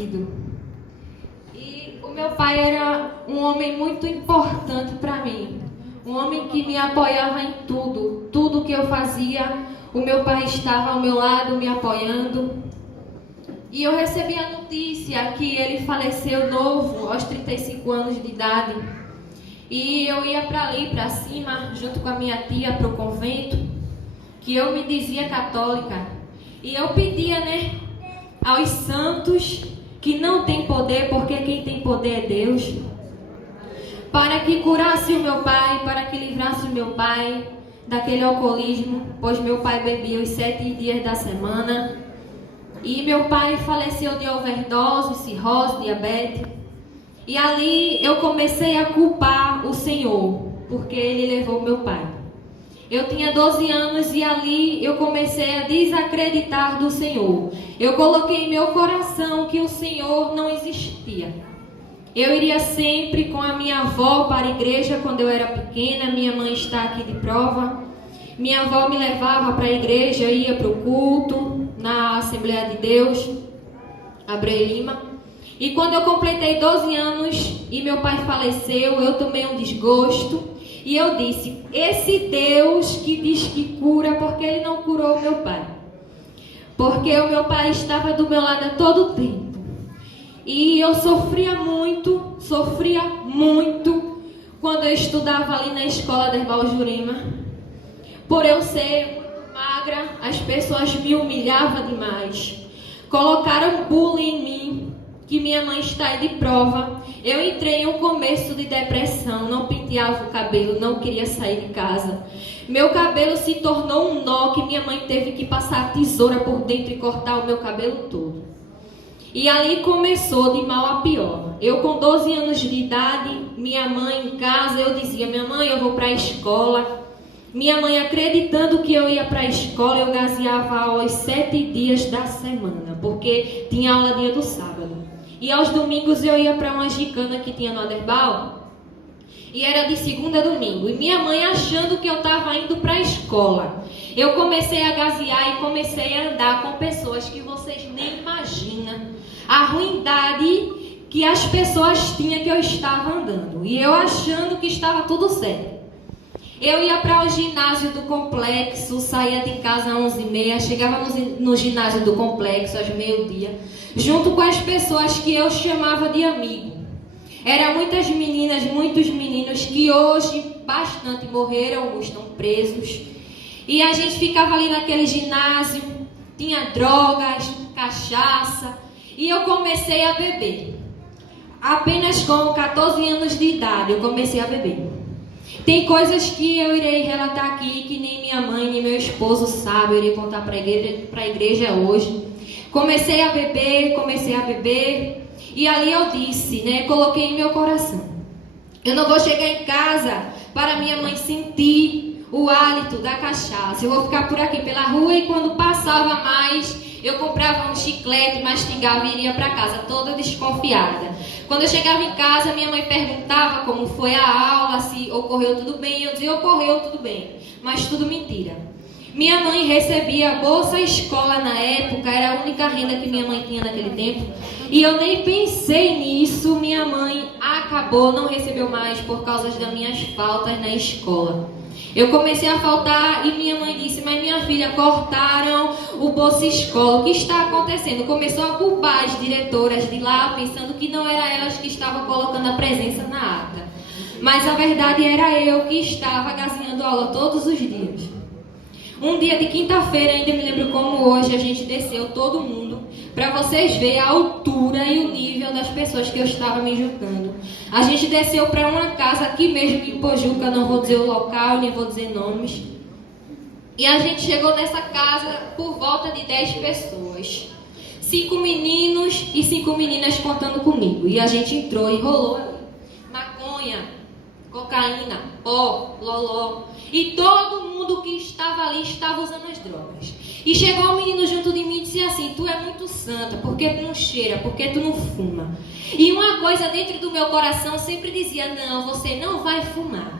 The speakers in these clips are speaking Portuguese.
falecido. E o meu pai era um homem muito importante para mim. Um homem que me apoiava em tudo. Tudo que eu fazia, o meu pai estava ao meu lado me apoiando. E eu recebi a notícia que ele faleceu novo, aos 35 anos de idade. E eu ia para ali, para cima, junto com a minha tia, para o convento, que eu me dizia católica. E eu pedia, aos santos que não tem poder, porque quem tem poder é Deus, para que curasse o meu pai, para que livrasse o meu pai daquele alcoolismo, pois meu pai bebia os 7 dias da semana. E meu pai faleceu de overdose, cirrose, diabetes. E ali eu comecei a culpar o Senhor, porque Ele levou meu pai. Eu tinha 12 anos e ali eu comecei a desacreditar do Senhor. Eu coloquei em meu coração que o Senhor não existia. Eu iria sempre com a minha avó para a igreja quando eu era pequena. Minha mãe está aqui de prova. Minha avó me levava para a igreja, ia para o culto, na Assembleia de Deus, Abreu Lima. E quando eu completei 12 anos e meu pai faleceu, eu tomei um desgosto. E eu disse, esse Deus que diz que cura, porque Ele não curou o meu pai? Porque o meu pai estava do meu lado a todo tempo. E eu sofria muito quando eu estudava ali na escola da Herbal Jurema. Por eu ser muito magra, as pessoas me humilhavam demais. Colocaram bullying em mim, que minha mãe está aí de prova. Eu entrei em um começo de depressão, não penteava o cabelo, não queria sair de casa. Meu cabelo se tornou um nó que minha mãe teve que passar a tesoura por dentro e cortar o meu cabelo todo. E ali começou de mal a pior. Eu com 12 anos de idade, minha mãe em casa, eu dizia, minha mãe, eu vou para a escola. Minha mãe acreditando que eu ia para a escola, eu gazeava aos 7 dias da semana, porque tinha aula dia do sábado. E aos domingos eu ia para uma gincana que tinha no Aderbal, e era de segunda a domingo. E minha mãe achando que eu estava indo para a escola. Eu comecei a gazear e comecei a andar com pessoas que vocês nem imaginam. A ruindade que as pessoas tinham que eu estava andando. E eu achando que estava tudo certo. Eu ia para o ginásio do complexo, saía de casa às 11h30, chegava no ginásio do complexo às meio-dia, junto com as pessoas que eu chamava de amigo. Eram muitas meninas, muitos meninos que hoje bastante morreram, alguns estão presos. E a gente ficava ali naquele ginásio, tinha drogas, cachaça, e eu comecei a beber. Apenas com 14 anos de idade eu comecei a beber. Tem coisas que eu irei relatar aqui que nem minha mãe nem meu esposo sabem, eu irei contar para a igreja hoje. Comecei a beber, e ali eu disse, coloquei em meu coração. Eu não vou chegar em casa para minha mãe sentir o hálito da cachaça. Eu vou ficar por aqui pela rua e quando passava mais, eu comprava um chiclete, mastigava e iria para casa, toda desconfiada. Quando eu chegava em casa, minha mãe perguntava como foi a aula, se ocorreu tudo bem. Eu dizia, ocorreu tudo bem, mas tudo mentira. Minha mãe recebia Bolsa Escola na época, era a única renda que minha mãe tinha naquele tempo. E eu nem pensei nisso, minha mãe acabou, não recebeu mais por causa das minhas faltas na escola. Eu comecei a faltar e minha mãe disse, mas minha filha, cortaram o Bolsa Escola, o que está acontecendo? Começou a culpar as diretoras de lá, pensando que não era elas que estavam colocando a presença na ata. Mas a verdade era eu que estava gazeando aula todos os dias. Um dia de quinta-feira, ainda me lembro como hoje, a gente desceu todo mundo, para vocês verem a altura e o nível das pessoas que eu estava me juntando. A gente desceu para uma casa aqui mesmo em Pojuca, não vou dizer o local, nem vou dizer nomes. E a gente chegou nessa casa por volta de 10 pessoas. 5 meninos e 5 meninas contando comigo. E a gente entrou e rolou ali. Maconha, cocaína, pó, loló. E todo mundo que estava ali estava usando as drogas. E chegou um menino junto de mim e disse assim, tu é muito santa, porque tu não cheira, porque tu não fuma. E uma coisa dentro do meu coração sempre dizia, não, você não vai fumar.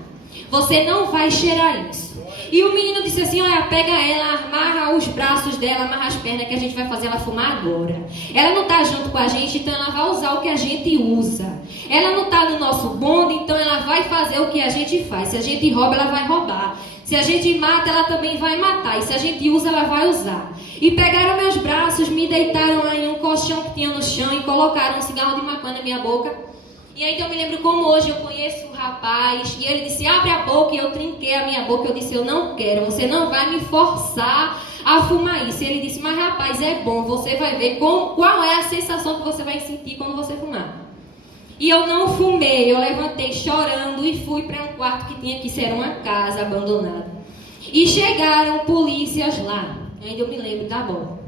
Você não vai cheirar isso. E o menino disse assim, olha, pega ela, amarra os braços dela, amarra as pernas, que a gente vai fazer ela fumar agora. Ela não está junto com a gente, então ela vai usar o que a gente usa. Ela não está no nosso bonde, então ela vai fazer o que a gente faz. Se a gente rouba, ela vai roubar. Se a gente mata, ela também vai matar. E se a gente usa, ela vai usar. E pegaram meus braços, me deitaram lá em um colchão que tinha no chão e colocaram um cigarro de maconha na minha boca. E aí eu me lembro como hoje eu conheço o rapaz, e ele disse, abre a boca, e eu trinquei a minha boca, eu disse, eu não quero, você não vai me forçar a fumar isso. E ele disse, mas rapaz, é bom, você vai ver qual é a sensação que você vai sentir quando você fumar. E eu não fumei, eu levantei chorando e fui para um quarto que tinha que ser uma casa abandonada. E chegaram polícias lá, ainda eu me lembro, tá bom.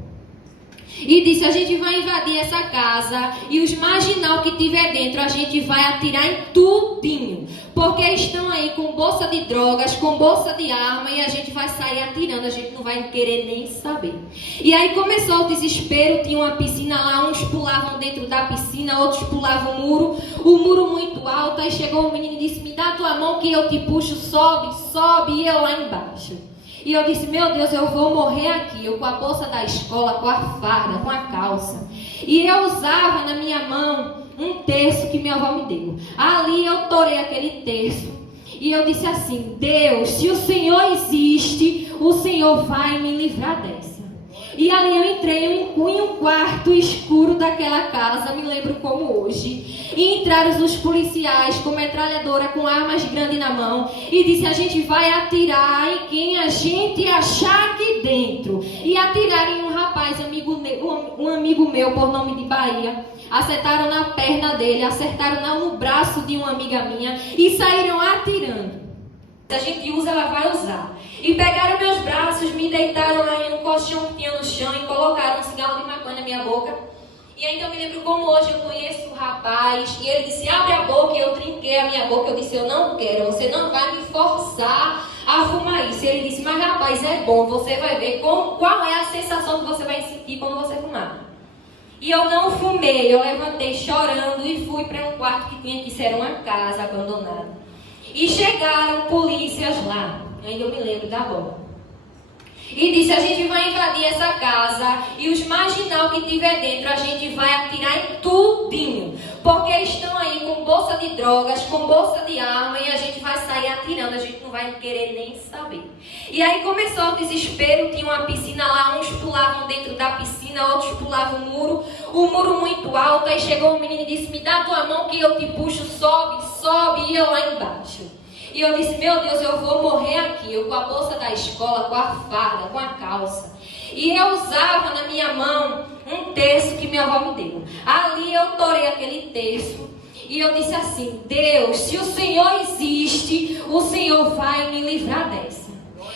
E disse, a gente vai invadir essa casa e os marginal que tiver dentro, a gente vai atirar em tudinho. Porque estão aí com bolsa de drogas, com bolsa de arma e a gente vai sair atirando, a gente não vai querer nem saber. E aí começou o desespero, tinha uma piscina lá, uns pulavam dentro da piscina, outros pulavam o muro muito alto. Aí chegou o menino e disse, me dá a tua mão que eu te puxo, sobe, sobe, e eu lá embaixo. E eu disse, meu Deus, eu vou morrer aqui, eu com a bolsa da escola, com a farda, com a calça. E eu usava na minha mão um terço que minha avó me deu. Ali eu torei aquele terço. E eu disse assim, Deus, se o Senhor existe, o Senhor vai me livrar dessa. E ali eu entrei em um quarto escuro daquela casa, me lembro como hoje. E entraram os policiais com metralhadora, com armas grandes na mão. E disse, a gente vai atirar em quem a gente achar aqui dentro. E atiraram em um rapaz, um amigo meu, por nome de Bahia. Acertaram na perna dele, acertaram no braço de uma amiga minha. E saíram atirando. Se a gente usa, ela vai usar. E pegaram meus braços, me deitaram lá em um colchão que tinha no chão e colocaram um cigarro de maconha na minha boca. E aí eu me lembro como hoje eu conheço o rapaz, e ele disse, abre a boca, e eu trinquei a minha boca, eu disse, eu não quero, você não vai me forçar a fumar isso. E ele disse, mas rapaz, é bom, você vai ver qual é a sensação que você vai sentir quando você fumar. E eu não fumei, eu levantei chorando e fui para um quarto que tinha que ser uma casa abandonada. E chegaram polícias lá, ainda eu me lembro da bola. E disse, a gente vai invadir essa casa e os marginal que tiver dentro, a gente vai atirar em tudinho. Porque estão aí com bolsa de drogas, com bolsa de arma e a gente vai sair atirando, a gente não vai querer nem saber. E aí começou o desespero, tinha uma piscina lá, uns pulavam dentro da piscina, outros pulavam o muro muito alto. Aí chegou um menino e disse, me dá a tua mão que eu te puxo, sobe, sobe, e eu lá embaixo. E eu disse, meu Deus, eu vou morrer aqui, eu com a bolsa da escola, com a farda, com a calça. E eu usava na minha mão um terço que minha avó me deu. Ali eu torei aquele terço e eu disse assim, Deus, se o Senhor existe, o Senhor vai me livrar dessa.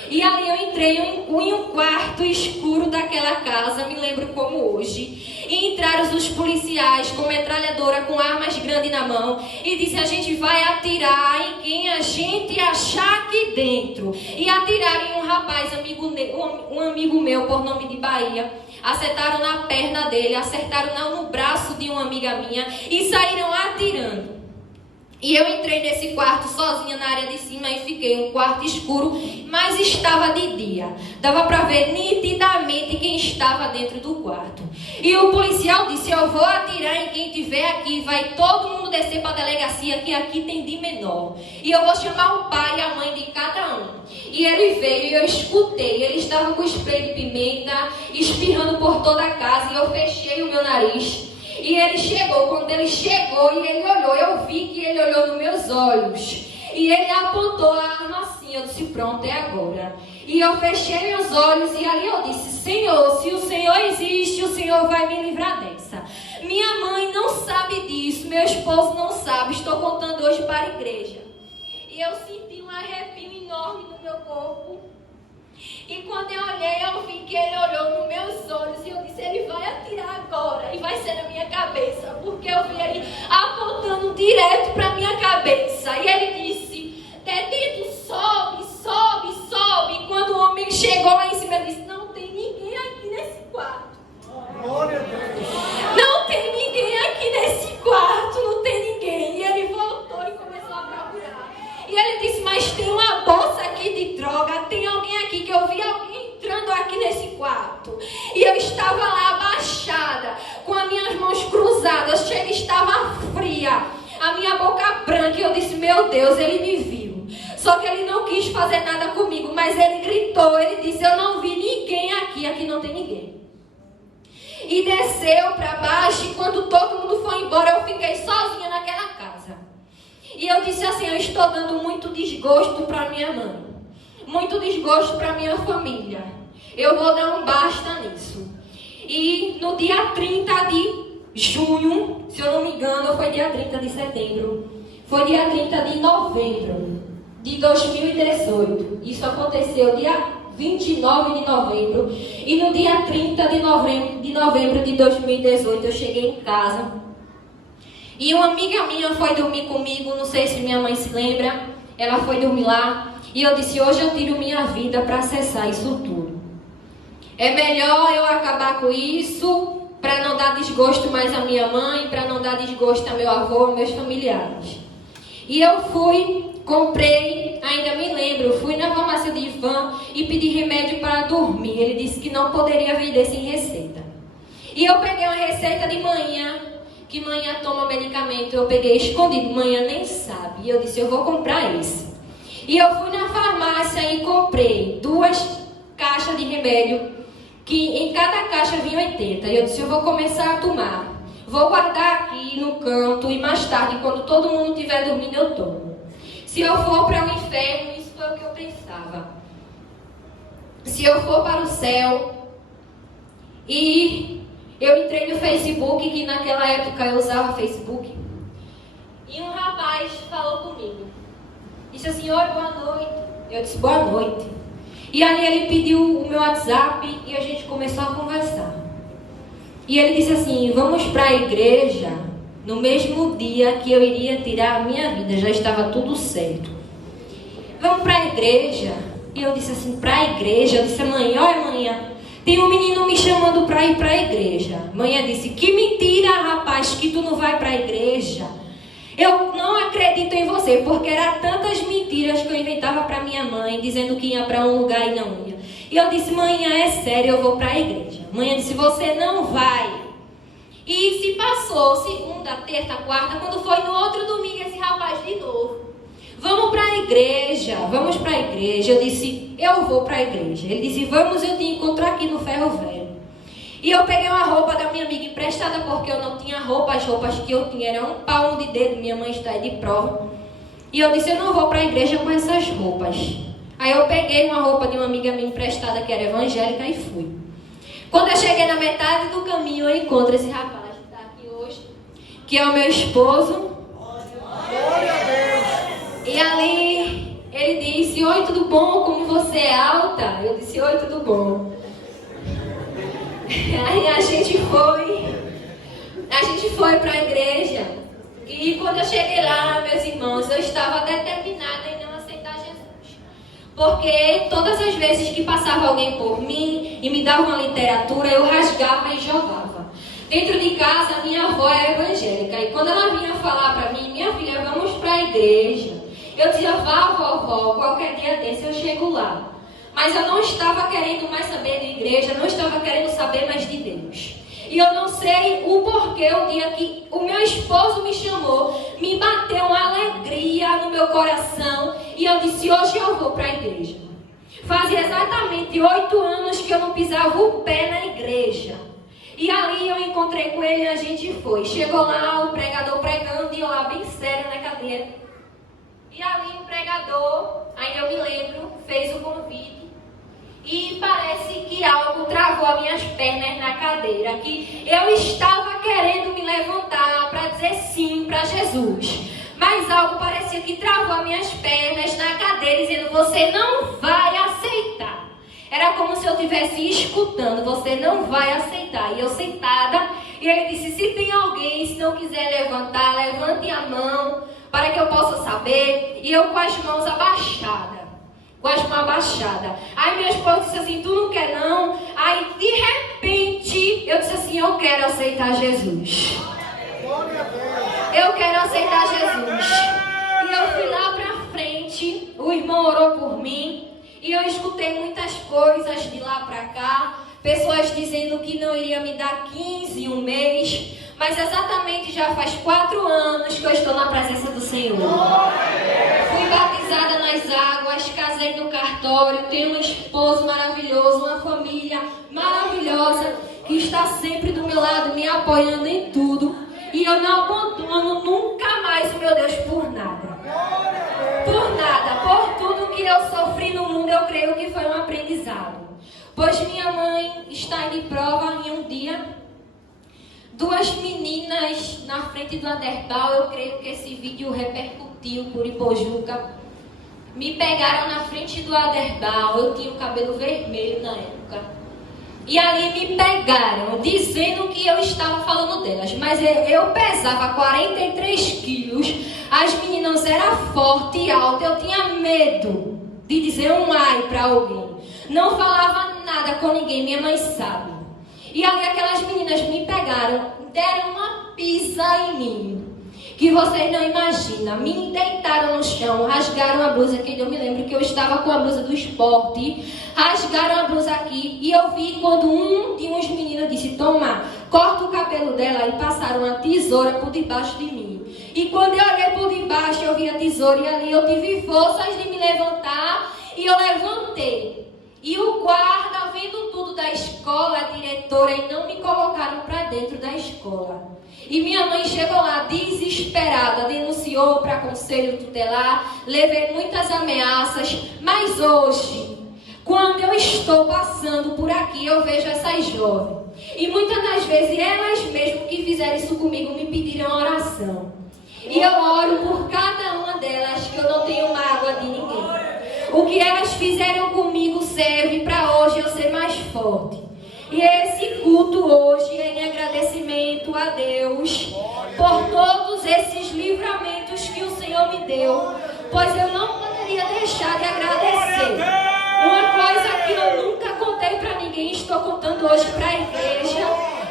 E ali eu entrei em um quarto escuro daquela casa, me lembro como hoje. E entraram os policiais com metralhadora, com armas grandes na mão. E disse, a gente vai atirar em quem a gente achar aqui dentro. E atiraram em um rapaz, um amigo meu, por nome de Bahia. Acertaram na perna dele, acertaram no braço de uma amiga minha. E saíram atirando. E eu entrei nesse quarto sozinha na área de cima e fiquei um quarto escuro, mas estava de dia. Dava para ver nitidamente quem estava dentro do quarto. E o policial disse, eu vou atirar em quem tiver aqui, vai todo mundo descer para a delegacia, que aqui tem de menor. E eu vou chamar o pai e a mãe de cada um. E ele veio e eu escutei, ele estava com spray de pimenta, espirrando por toda a casa, e eu fechei o meu nariz. E ele chegou, quando ele chegou e ele olhou, eu vi que ele olhou nos meus olhos. E ele apontou a arma assim, eu disse, pronto, é agora. E eu fechei meus olhos e ali eu disse, Senhor, se o Senhor existe, o Senhor vai me livrar dessa. Minha mãe não sabe disso, meu esposo não sabe, estou contando hoje para a igreja. E eu senti um arrepio enorme no meu corpo. E quando eu olhei, eu vi que ele olhou nos meus olhos e eu disse, ele vai atirar agora e vai ser na minha cabeça, porque eu vi ele apontando direto para minha cabeça. E ele disse, Dedito, sobe, sobe, sobe. E quando o homem chegou lá em cima, ele disse, não tem ninguém aqui nesse quarto. Glória a Deus. Não tem ninguém aqui nesse quarto, não tem ninguém. E ele voltou e começou a procurar. E ele disse, mas tem a minha boca branca, e eu disse, meu Deus, ele me viu. Só que ele não quis fazer nada comigo, mas ele gritou, ele disse, eu não vi ninguém aqui não tem ninguém. E desceu para baixo, e quando todo mundo foi embora, eu fiquei sozinha naquela casa. E eu disse assim, eu estou dando muito desgosto para minha mãe, muito desgosto para minha família. Eu vou dar um basta nisso. E no dia 30 de junho, se eu não me engano, foi dia 30 de setembro, foi dia 30 de novembro de 2018. Isso aconteceu dia 29 de novembro. E no dia 30 de novembro de 2018, eu cheguei em casa. E uma amiga minha foi dormir comigo, não sei se minha mãe se lembra. Ela foi dormir lá. E eu disse, hoje eu tiro minha vida para acessar isso tudo. É melhor eu acabar com isso, para não dar desgosto mais à minha mãe, para não dar desgosto a meu avô, aos meus familiares. E eu fui, comprei, ainda me lembro, fui na farmácia de Ivan e pedi remédio para dormir. Ele disse que não poderia vender sem receita. E eu peguei uma receita de manhã, que manhã toma medicamento, eu peguei escondido, manhã nem sabe. E eu disse, eu vou comprar esse. E eu fui na farmácia e comprei 2 caixas de remédio, que em cada caixa vinha 80. E eu disse, eu vou começar a tomar. Vou guardar aqui no canto e mais tarde, quando todo mundo estiver dormindo, eu tomo. Se eu for para o inferno, isso foi o que eu pensava. Se eu for para o céu, e eu entrei no Facebook, que naquela época eu usava Facebook, e um rapaz falou comigo. Disse assim, oi, boa noite. Eu disse, boa noite. E ali ele pediu o meu WhatsApp e a gente começou a conversar. E ele disse assim, vamos para a igreja no mesmo dia que eu iria tirar a minha vida, já estava tudo certo. Vamos para a igreja. E eu disse assim, para a igreja? Eu disse, mãe, olha mãe, tem um menino me chamando para ir para a igreja. Mãe disse, que mentira, rapaz, que tu não vai para a igreja. Eu não acredito em você, porque eram tantas mentiras que eu inventava para minha mãe, dizendo que ia para um lugar e não ia. E eu disse, mãe, é sério, eu vou para a igreja. Mãe disse, você não vai. E se passou segunda, terça, quarta, quando foi no outro domingo, esse rapaz de novo. Vamos para a igreja, vamos para a igreja. Eu disse, eu vou para a igreja. Ele disse, vamos, eu te encontro aqui no Ferro Velho. E eu peguei uma roupa da minha amiga emprestada, porque eu não tinha roupa. As roupas que eu tinha eram 1 palmo de dedo, minha mãe está aí de prova. E eu disse, eu não vou para a igreja com essas roupas. Aí eu peguei uma roupa de uma amiga minha emprestada, que era evangélica, e fui. Quando eu cheguei na metade do caminho, eu encontro esse rapaz que está aqui hoje, que é o meu esposo. Glória a Deus! E ali ele disse, oi, tudo bom? Como você é alta? Eu disse, oi, tudo bom? Aí a gente foi para a igreja. E quando eu cheguei lá, meus irmãos, eu estava determinada em não aceitar Jesus. Porque todas as vezes que passava alguém por mim e me dava uma literatura, eu rasgava e jogava. Dentro de casa, minha avó é evangélica. E quando ela vinha falar para mim, minha filha, vamos para a igreja. Eu dizia, vá, vovó, qualquer dia desse eu chego lá. Mas eu não estava querendo mais saber de igreja, não estava querendo saber mais de Deus. E eu não sei o porquê, o dia que o meu esposo me chamou, me bateu uma alegria no meu coração. E eu disse, hoje eu vou para a igreja. Fazia exatamente 8 anos que eu não pisava o pé na igreja. E ali eu encontrei com ele e a gente foi. Chegou lá o pregador pregando e eu lá bem séria na cadeira. E ali o pregador, ainda eu me lembro, fez o convite. E parece que algo travou as minhas pernas na cadeira, que eu estava querendo me levantar para dizer sim para Jesus. Mas algo parecia que travou as minhas pernas na cadeira, dizendo, você não vai aceitar. Era como se eu estivesse escutando, você não vai aceitar. E eu sentada, e ele disse, se tem alguém, se não quiser levantar, levante a mão, para que eu possa saber. E eu com as mãos abaixadas. Com as mãos abaixadas. Aí minha esposa disse assim, tu não quer não? Aí de repente eu disse assim, eu quero aceitar Jesus. Eu quero aceitar Jesus. E eu fui lá pra frente, o irmão orou por mim. E eu escutei muitas coisas de lá pra cá. Pessoas dizendo que não iria me dar 15 um mês. Mas exatamente já faz 4 anos que eu estou na presença do Senhor. Fui batizada nas águas, casei no cartório, tenho um esposo maravilhoso, uma família maravilhosa que está sempre do meu lado, me apoiando em tudo. E eu não abandono nunca mais o meu Deus por nada. Por nada, por tudo que eu sofri no mundo, eu creio que foi um aprendizado. Pois minha mãe está em prova em um dia. 2 meninas na frente do Aderbal, eu creio que esse vídeo repercutiu por Ipojuca. Me pegaram na frente do Aderbal, eu tinha o cabelo vermelho na época. E ali me pegaram, dizendo que eu estava falando delas. Mas eu pesava 43 quilos, as meninas eram fortes e altas, eu tinha medo de dizer um ai para alguém. Não falava nada com ninguém, minha mãe sabe. E ali aquelas meninas me pegaram, deram uma pisa em mim, que vocês não imaginam. Me deitaram no chão, rasgaram a blusa, que eu me lembro que eu estava com a blusa do esporte, rasgaram a blusa aqui, e eu vi quando um de uns meninos disse, toma, corta o cabelo dela, e passaram uma tesoura por debaixo de mim. E quando eu olhei por debaixo, eu vi a tesoura, e ali eu tive forças de me levantar, e eu levantei. E o guarda, vendo tudo da escola, a diretora, e não me colocaram para dentro da escola. E minha mãe chegou lá desesperada, denunciou para conselho tutelar, levei muitas ameaças. Mas hoje, quando eu estou passando por aqui, eu vejo essas jovens. E muitas das vezes, elas mesmas que fizeram isso comigo, me pediram oração. E eu oro por cada uma delas, que eu não tenho mágoa de ninguém. O que elas fizeram comigo serve para hoje eu ser mais forte. E esse culto hoje é em agradecimento a Deus por todos esses livramentos que o Senhor me deu, pois eu não poderia deixar de agradecer. Uma coisa que eu nunca contei para ninguém, estou contando hoje para a igreja,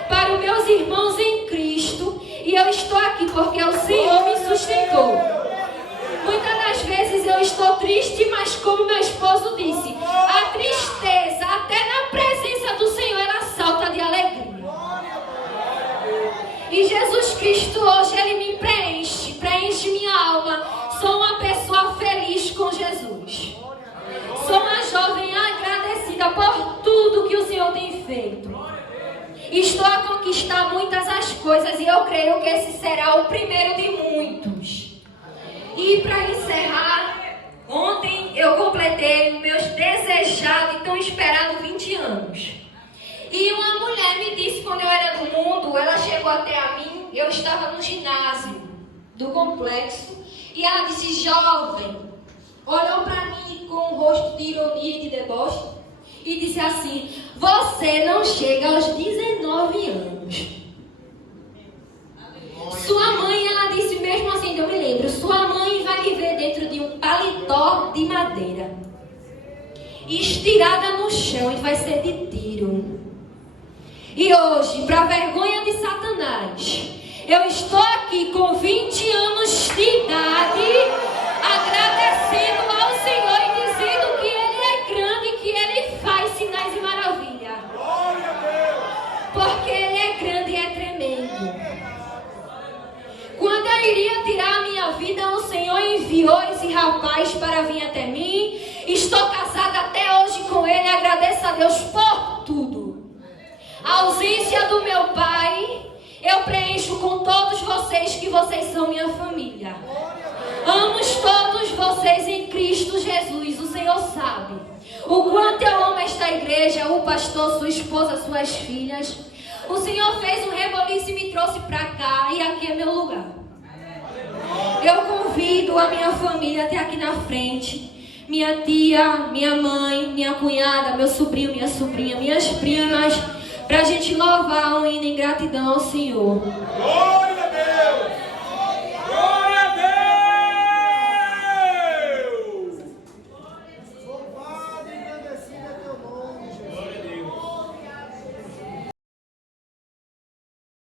para os meus irmãos em Cristo, e eu estou aqui porque o Senhor me sustentou. Muitas das vezes eu estou triste, mas como meu esposo disse, a tristeza, até na presença do Senhor, ela salta de alegria. E Jesus Cristo hoje, Ele me preenche minha alma. Sou uma pessoa feliz com Jesus. Sou uma jovem agradecida por tudo que o Senhor tem feito. Estou a conquistar muitas as coisas e eu creio que esse será o primeiro de muitos. E para encerrar, ontem eu completei os meus desejados e tão esperados 20 anos. E uma mulher me disse, quando eu era do mundo, ela chegou até a mim, eu estava no ginásio do complexo, e ela disse, jovem, olhou para mim com um rosto de ironia e de deboche, e disse assim, você não chega aos 19 anos. Sua mãe, ela disse mesmo assim, eu me lembro, sua mãe vai viver dentro de um paletó de madeira, estirada no chão e vai ser de tiro. E hoje, para vergonha de Satanás, eu estou aqui com 20 anos de idade, agradecendo ao Senhor e dizendo que Ele é grande, que Ele faz sinais e maravilhas. Porque Ele é grande e é tremendo. Quando eu iria tirar a minha vida, o Senhor enviou esse rapaz para vir até mim. Estou casada até hoje com ele, agradeço a Deus por tudo. A ausência do meu pai, eu preencho com todos vocês, que vocês são minha família. Amo todos vocês em Cristo Jesus, o Senhor sabe. O quanto eu amo esta igreja, o pastor, sua esposa, suas filhas. O Senhor fez um reboliço e me trouxe para cá, e aqui é meu lugar. Eu convido a minha família até aqui na frente. Minha tia, minha mãe, minha cunhada, meu sobrinho, minha sobrinha, minhas primas, para a gente louvar um hino em gratidão ao Senhor.